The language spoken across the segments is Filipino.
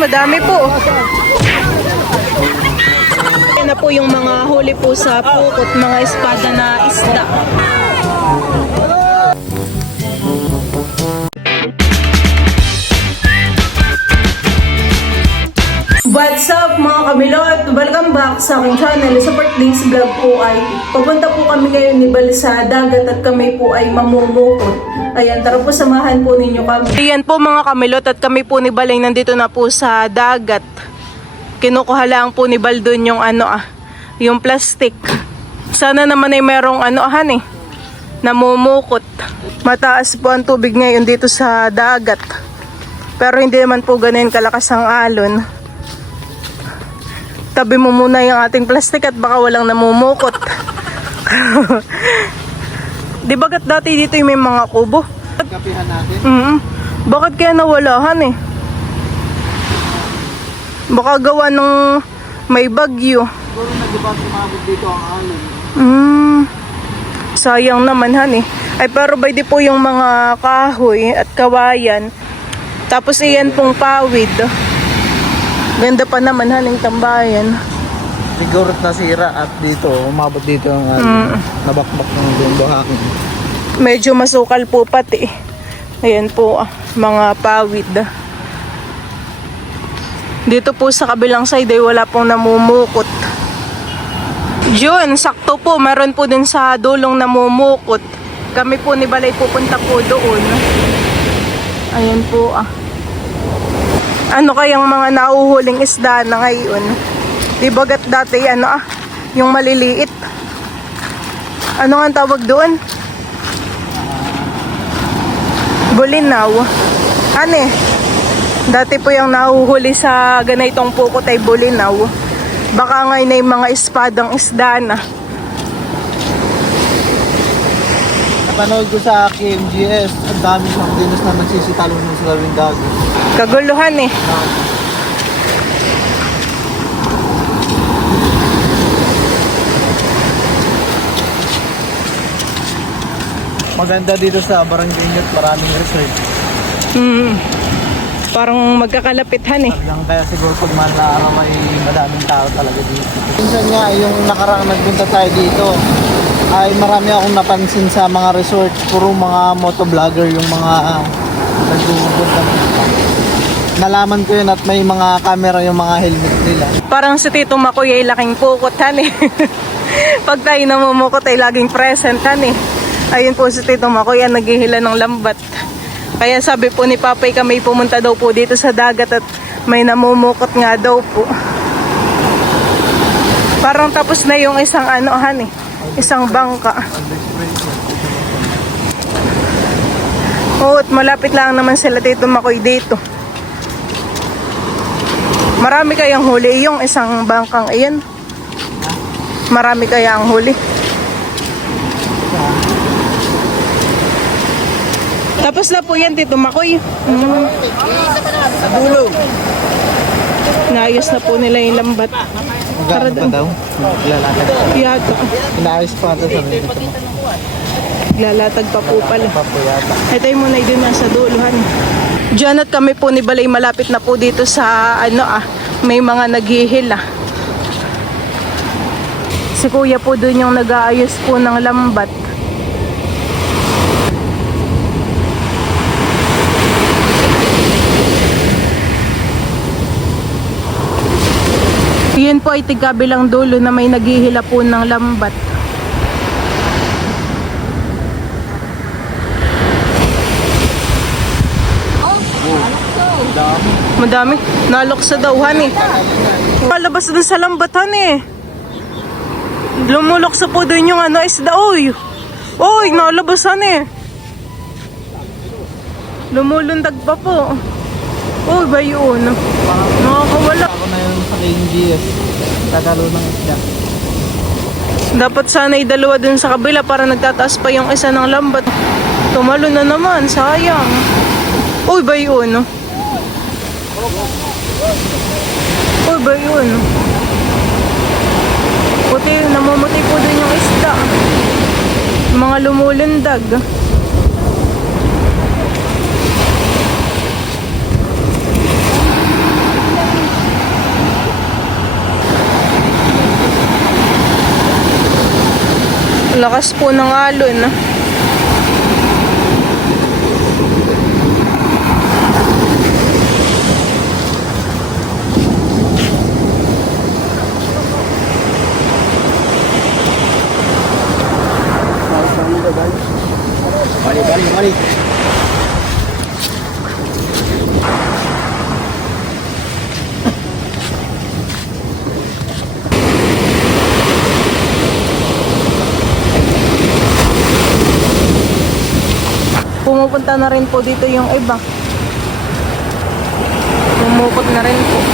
madami po. Yan na po yung mga huli po sa pukot, mga espada na isda. What's up mga kamilot? Welcome back sa aking channel. Sa part Links Vlog po ay papunta po kami ngayon ni Bal sa dagat at kami po ay mamumukot. Ayan, tara po samahan po ninyo kami. Ayan po mga kamilot at kami po ni Balay nandito na po sa dagat. Kinukuha lang po ni Bal dun yung ano ah, yung plastic. Sana naman ay merong ano ahan eh, namumukot. Mataas po ang tubig ngayon dito sa dagat. Pero hindi naman po ganun kalakas ang alon tabi mo muna yung ating plastic at baka walang namumukot. Di ba gat dati dito yung may mga kubo? Kapihan natin. Mm Bakit kaya nawalahan eh? Baka gawa ng may bagyo. Siguro nag-ibang kumabot dito ang alon. Mm. Sayang naman han eh. Ay pero by di po yung mga kahoy at kawayan. Tapos iyan pong pawid. Ganda pa naman haling tambayan. Siguro nasira at dito, umabot dito ang alon. Nabakbak ng buhakin. Medyo masukal po pati. Ayan po, ah, mga pawid. Dito po sa kabilang side ay wala pong namumukot. Yun, sakto po. Meron po din sa dulong namumukot. Kami po ni Balay pupunta po doon. Ayan po ah. Ano kayang mga nauhuling isda na ngayon? Di bagat dati ano ah, yung maliliit. Ano nga tawag doon? Bulinaw. Ano eh? Dati po yung nahuhuli sa ganitong pukot ay bulinaw. Baka ngayon ay mga espadang isda na. Napanood ko sa KMGS, ang dami siyang dinos na nagsisitalon sa gawing gago. Kaguluhan eh. Maganda dito sa Barangay Ingat, maraming resort. Hmm. Parang magkakalapithan eh. Hanggang kaya siguro pag mahal na araw ay madaming tao talaga dito. Minsan nga, yung nakaraang nagpunta tayo dito, ay marami akong napansin sa mga resort. Puro mga motovlogger yung mga uh, nagpupunta. Nalaman ko yun at may mga camera yung mga helmet nila. Parang si Tito Makoy ay laking pukotan eh. Pag tayo namumukot ay laging present han eh. Ayun po si Tito Makoy ang naghihila ng lambat. Kaya sabi po ni Papay kami pumunta daw po dito sa dagat at may namumukot nga daw po. Parang tapos na yung isang ano han eh. Isang bangka. Oo, at malapit lang naman sila Tito Makoy dito. Marami kayang huli yung isang bangkang iyan. Marami kaya ang huli. Tapos na po yan, Tito Makoy. Mm, Sa dulo! naayos na po nila yung lambat. Magkano pa daw? Lalakad. Yata. Inaayos pa ito sa dito. Lalatag pa po pala. Ito yung muna din nasa duluhan. Diyan at kami po ni Balay malapit na po dito sa ano ah, may mga naghihila. Si kuya po dun yung nag-aayos po ng lambat. Yun po ay tigkabilang dulo na may naghihila po ng lambat. Dami. Madami. Nalok sa dawhan eh. Malabas dun sa lambatan eh. Lumulok sa po dun yung ano isda. Oy! Oy! Nalabasan eh. Lumulundag pa po. Oy, ba yun? Nakakawala. Yun sa KMGS. Tatalo ng isda. Dapat sana dalawa dun sa kabila para nagtataas pa yung isa ng lambat. Tumalo na naman. Sayang. Uy, ba yun? Uy, ba yun? Puti, namumuti po dun yung isda. Mga lumulundag. Lakas po ng alon. ah. Balik, balik, balik. Pumupunta na rin po dito yung iba. Pumukot na rin po.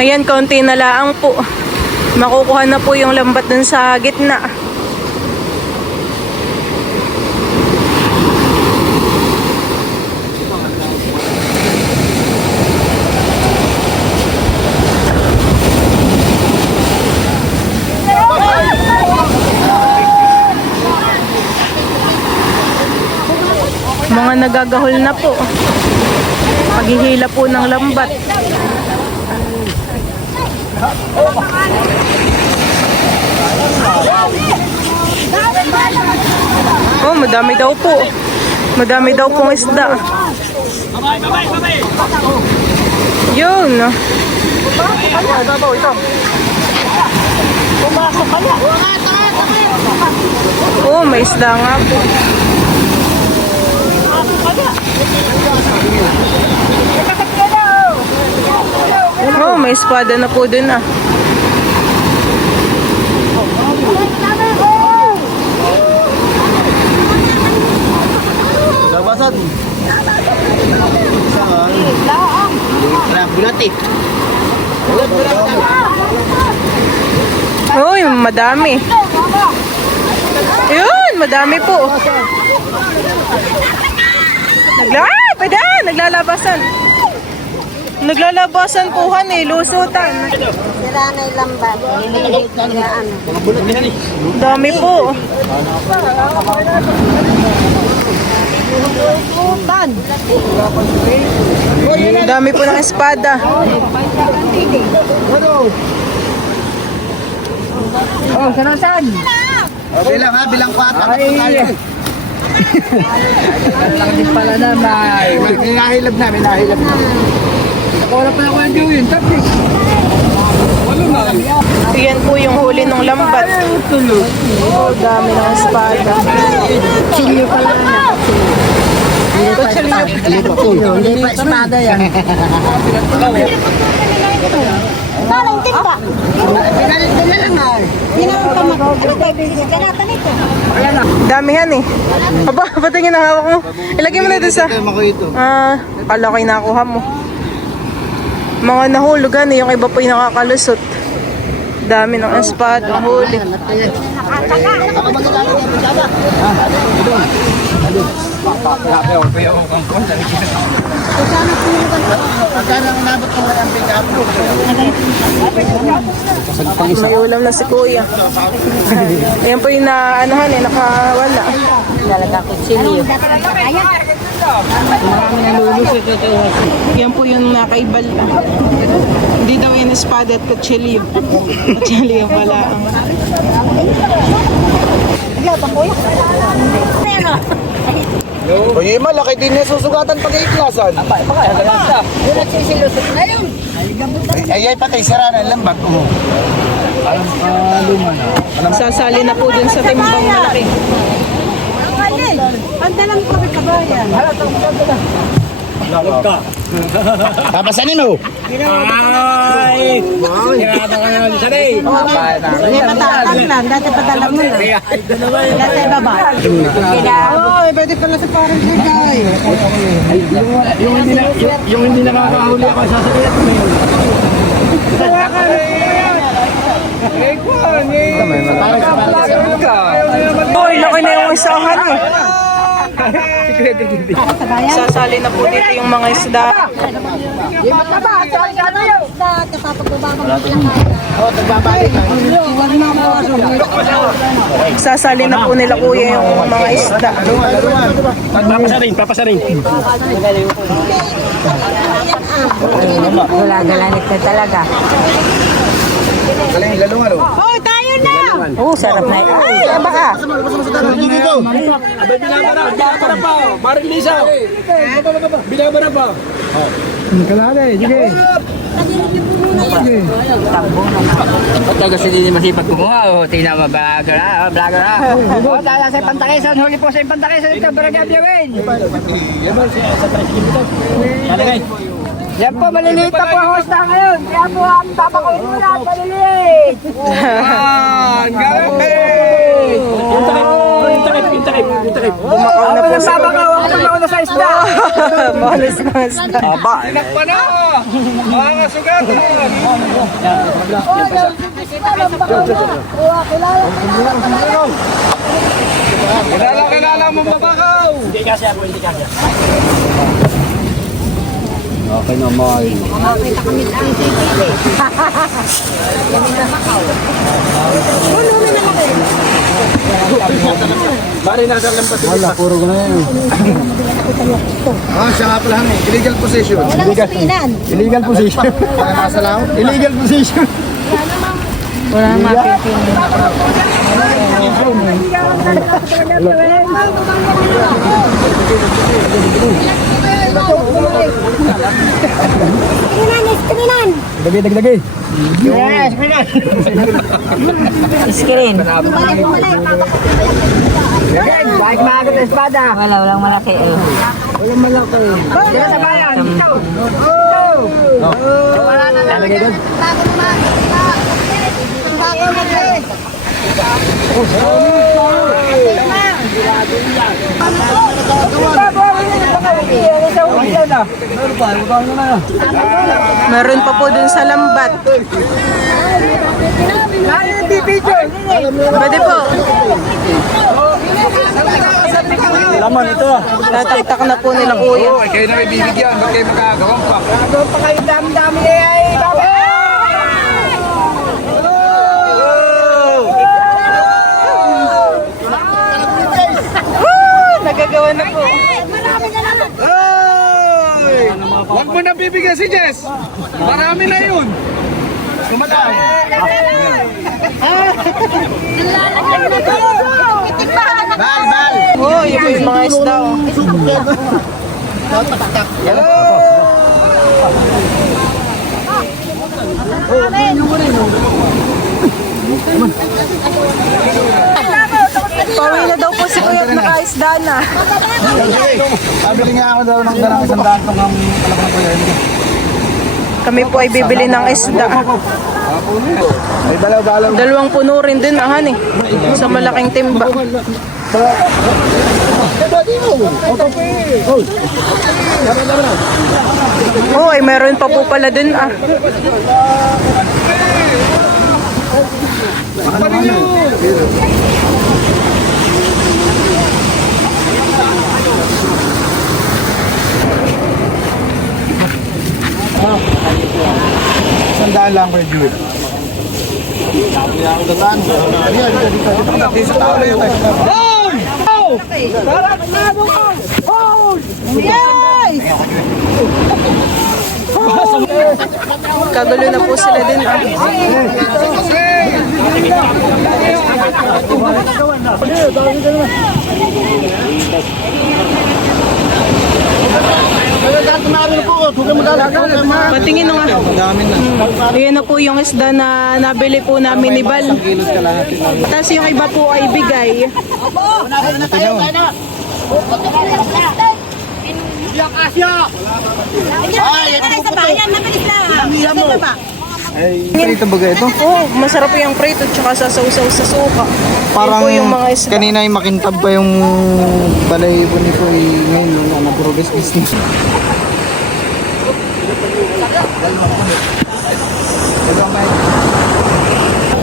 Ayan, konti na laang po. Makukuha na po yung lambat dun sa gitna. Mga nagagahol na po. Paghihila po ng lambat. Oh, madami daw po. Madami daw pong isda. Yun. Oh, may isda nga po. Oh, may espada na po dun ah. Saan? Wala, bulat eh. Bulat, bulat. Uy, madami. Yun, madami po. Nagla, ah, pwede, naglalabasan. Naglalabasan po han eh, lusutan. Sira na lambat. Kaya ano. Yan eh. Dami po. Ng espada. Oh, sanasan. O, bilang ha, bilang ko ata. Ay, Laki pala naman. Minahilab na, minahilab na. Wala pa ako yung yun. Tapi. Yan po yung huli ng lambat. Oh, dami ng espada. Silyo pala na. Hindi pa espada yan. Parang timba. Pinalit na lang ah. Pinawag ka mag... Ano ba? Kanata nito. Damihan eh. Aba, ba't yung hawak mo? Ilagay mo na doon sa... Ko. Ah, kala ko yung nakuha mo. Mga nahulugan eh, yung iba po yung nakakalusot. Dami ng espada, huli. Pagkano ang nabot ko ang pick up ko? May ulam na si kuya. Ayan po yung na, eh, nakawala. Lalaga ko silyo. Yan po yung nakaibal. Hindi daw yan espada at kutsilyo. Kutsilyo pala. Uy, malaki din na susugatan pag iklasan. Yung nagsisilusot na yun. Ay, ay, patay, sira na ang lambak. Oh. Parang paluma na. Sasali na po dun sa timbang malaki. Ang alin. Ang dalang kami kabayan. Tapasanin mo. Hindi pa tatak lang. Dati pa dalang mo na. Dati baba. Kaya eh, pwede pala sa parang ligay. Yung hindi na, yung, hindi nakakahuli ako sa sakit. Uy, laki na yung isahan eh. Sasali na po dito yung mga isda. Sasali na po nila kuya yung mga isda. Papasarin, papasarin. Wala, galanit na talaga. Oh, tayo na! Oo, sarap na. Ay, aba ka. Dito! Binabara, binabara pa. Maring lisaw. Binabara pa. Pagka gusto din masipag kumuha, o tina mabago na, o blago na. O tayo sa Pantakisan, huli po sa Pantakisan ito, Barangay Biawin. Yan po, maliliit na po ang hosta ngayon. Kaya po ang papakuin mo lahat, maliliit. Yung takip, yung takip, yung takip, yung takip. Bumakaw na po sa Babakaw ako na una sa isda. Mahalas mga isda. Aba. Kilala, kilala mo babakaw. Hindi kasi ako, hindi kasi. Okay naman. Bari na sa lampas. Wala, puro ko na yan. Ah, siya nga pala hangin. Illegal possession. Walang sapinan. Illegal possession. Nasa lang? Illegal possession. Iskrinan, iskrinan. Dagi, dagi, dagi. Balik mo na yung Bakit maagat na espada? Wala, walang malaki eh. Dito sa bayan. Dito. Wala na lang. Meron pa po dun sa lambat. Pwede po. Laman ito ah. Tataktak na po nila kuya. Oh, kayo na may bibigyan. Ba't kayo magkagawang pa? Doon pa kayo dami-dami ay baba. Nagagawa na po. Ay! Huwag mo na bibigyan si Jess. Marami na yun. Kumalaan. Bal, bal. Oh, po yung mga isda. oh. Pauwi na daw po si Kuya at nakaisda na. Pabili nga ako daw ng darang isang daan tong ang na ko yan. Kami po ay bibili ng isda. Ay, balaw-balaw. Dalawang puno rin din ahan eh. Sa malaking timba. Oh, ay meron pa po pala din ah. Isang daan lang dito, dito, dito. Dito sa tao na yun. Kagulo na po sila din ah. Patingin na nga. Na. Ayan na po yung isda na nabili po namin ni Bal. Tapos yung iba po ay bigay. Ay, sa bayan, mabilis lang. Sa baba. Ay, Prito ba ito? Oo, masarap yung prito tsaka sasaw-saw sa suka. Parang Yun po yung mga isda. kanina yung makintab pa yung balayibo ni ko eh, ngayon na na puro business na.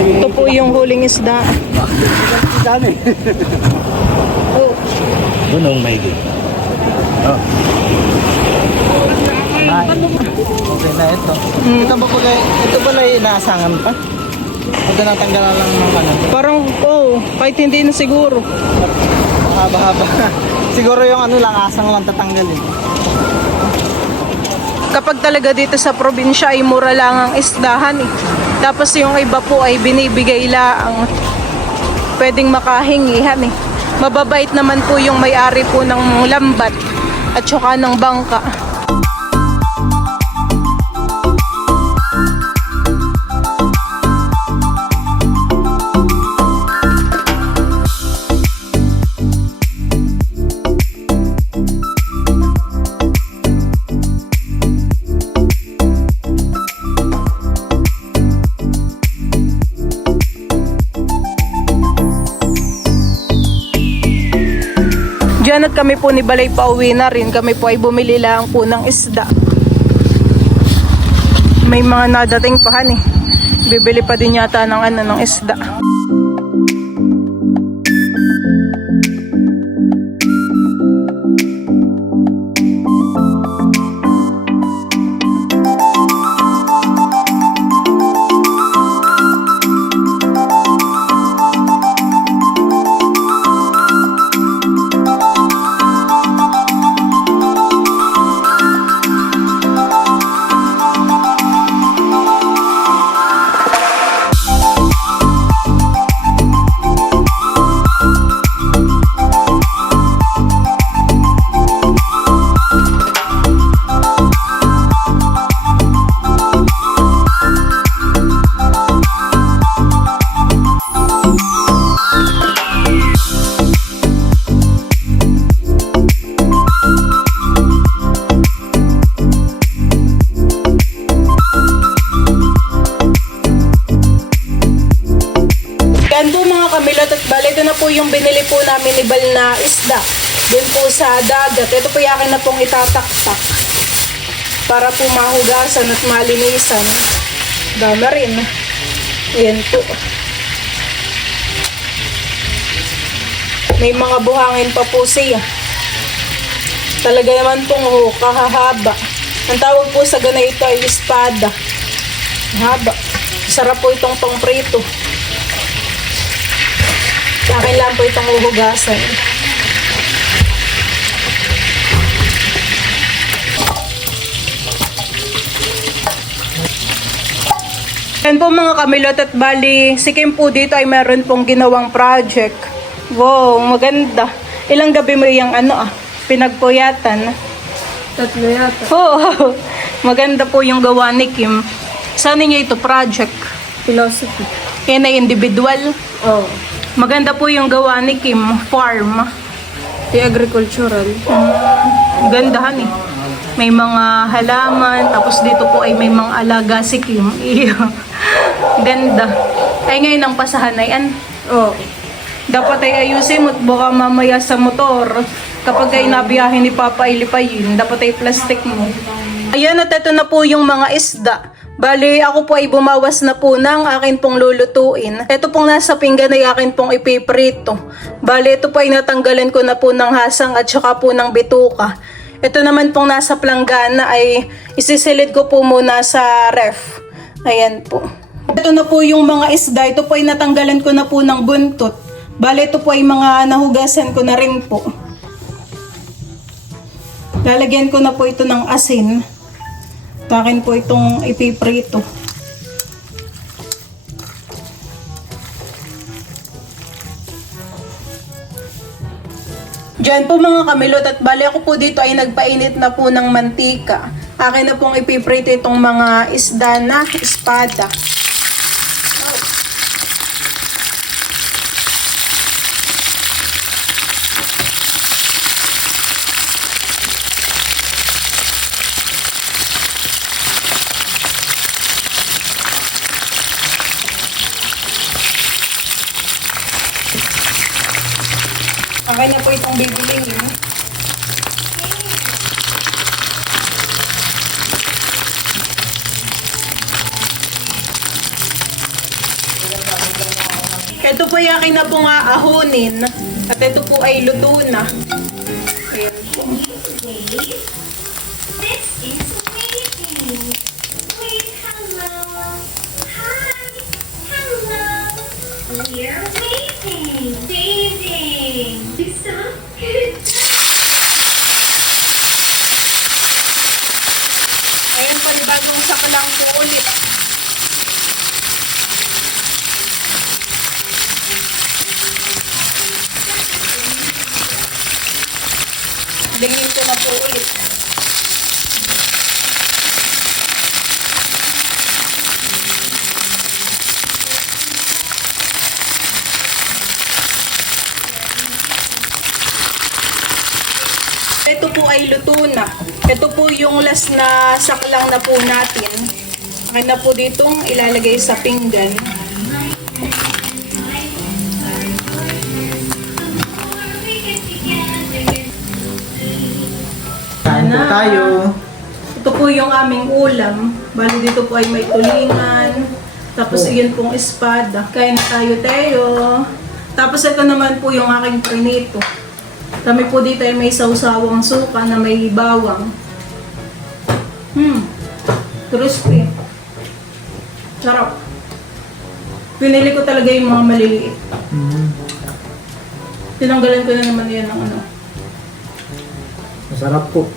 Ito po yung huling isda. Dami. Oh, Bunong may di. Okay na ito. Ito ba pala, ito pala yung inaasangan pa? Ito natanggalan lang ng ano. parang, oh, kahit hindi na siguro. Haba-haba. Siguro yung ano lang, asang lang tatanggalin. Kapag talaga dito sa probinsya ay mura lang ang isdahan eh. Tapos yung iba po ay binibigay lang pwedeng makahingihan eh. Mababait naman po yung may-ari po ng lambat at saka ng bangka. At kami po ni Balay pauwi na rin. Kami po ay bumili lang po ng isda. May mga nadating pa han eh. Bibili pa din yata ng ano ng isda. Yung binili po namin ni Bal na isda. Doon po sa dagat. Ito po yung na pong itataktak. Para po mahugasan at malinisan. Dami rin. Ayan po. May mga buhangin pa po siya. Talaga naman pong oh, kahahaba. Ang tawag po sa ganito ay espada. Haba. Sarap po itong pang prito. Akin lang po itong uhugasan. Yan po mga kamilot at bali, si Kim po dito ay meron pong ginawang project. Wow, maganda. Ilang gabi mo yung ano ah, pinagpuyatan. Tatlo yata. Oo, maganda po yung gawa ni Kim. Saan niyo ito project? Philosophy. Yan ay individual. Oh. Maganda po yung gawa ni Kim, farm. Di agricultural. Gandahan eh. May mga halaman, tapos dito po ay may mga alaga si Kim. Ganda. Ay ngayon ang pasahan ay an. Oh. Dapat ay ayusin mo, baka mamaya sa motor. Kapag ay nabiyahe ni Papa ilipayin, dapat ay plastic mo. Ayan at ito na po yung mga isda. Bali, ako po ay bumawas na po ng akin pong lulutuin. Ito pong nasa pinggan ay akin pong ipiprito. Bali, ito po ay natanggalan ko na po ng hasang at saka po ng bituka. Ito naman pong nasa planggana ay isisilid ko po muna sa ref. Ayan po. Ito na po yung mga isda. Ito po ay natanggalan ko na po ng buntot. Bali, ito po ay mga nahugasan ko na rin po. Lalagyan ko na po ito ng asin. Takin po itong ipiprito. Diyan po mga kamilot at bali ako po dito ay nagpainit na po ng mantika. Akin na pong ipiprito itong mga isda na espada. Akin na po itong bibiling. Eh. Ito po yung akin na po nga ahonin. At ito po ay luto na. Ayan. This is waiting. Wait, hello. Hi. Hello. We're waiting. Waiting. So good. Ayan, panibagong saklang po ulit. Lingin ko na po ulit. Ito po ay luto na. Ito po yung last na saklang na po natin. Akin na po ditong ilalagay sa pinggan. Kain po tayo. Ito po yung aming ulam. Bali dito po ay may tulingan. Tapos iyan pong espada. Kain na tayo, Teo. Tapos ito naman po yung aking prinito. Kami po dito ay may sausawang suka na may bawang. Hmm. Crispy. Sarap. Pinili ko talaga yung mga maliliit. Mm. Tinanggalan ko na naman yan ng ano. Masarap po.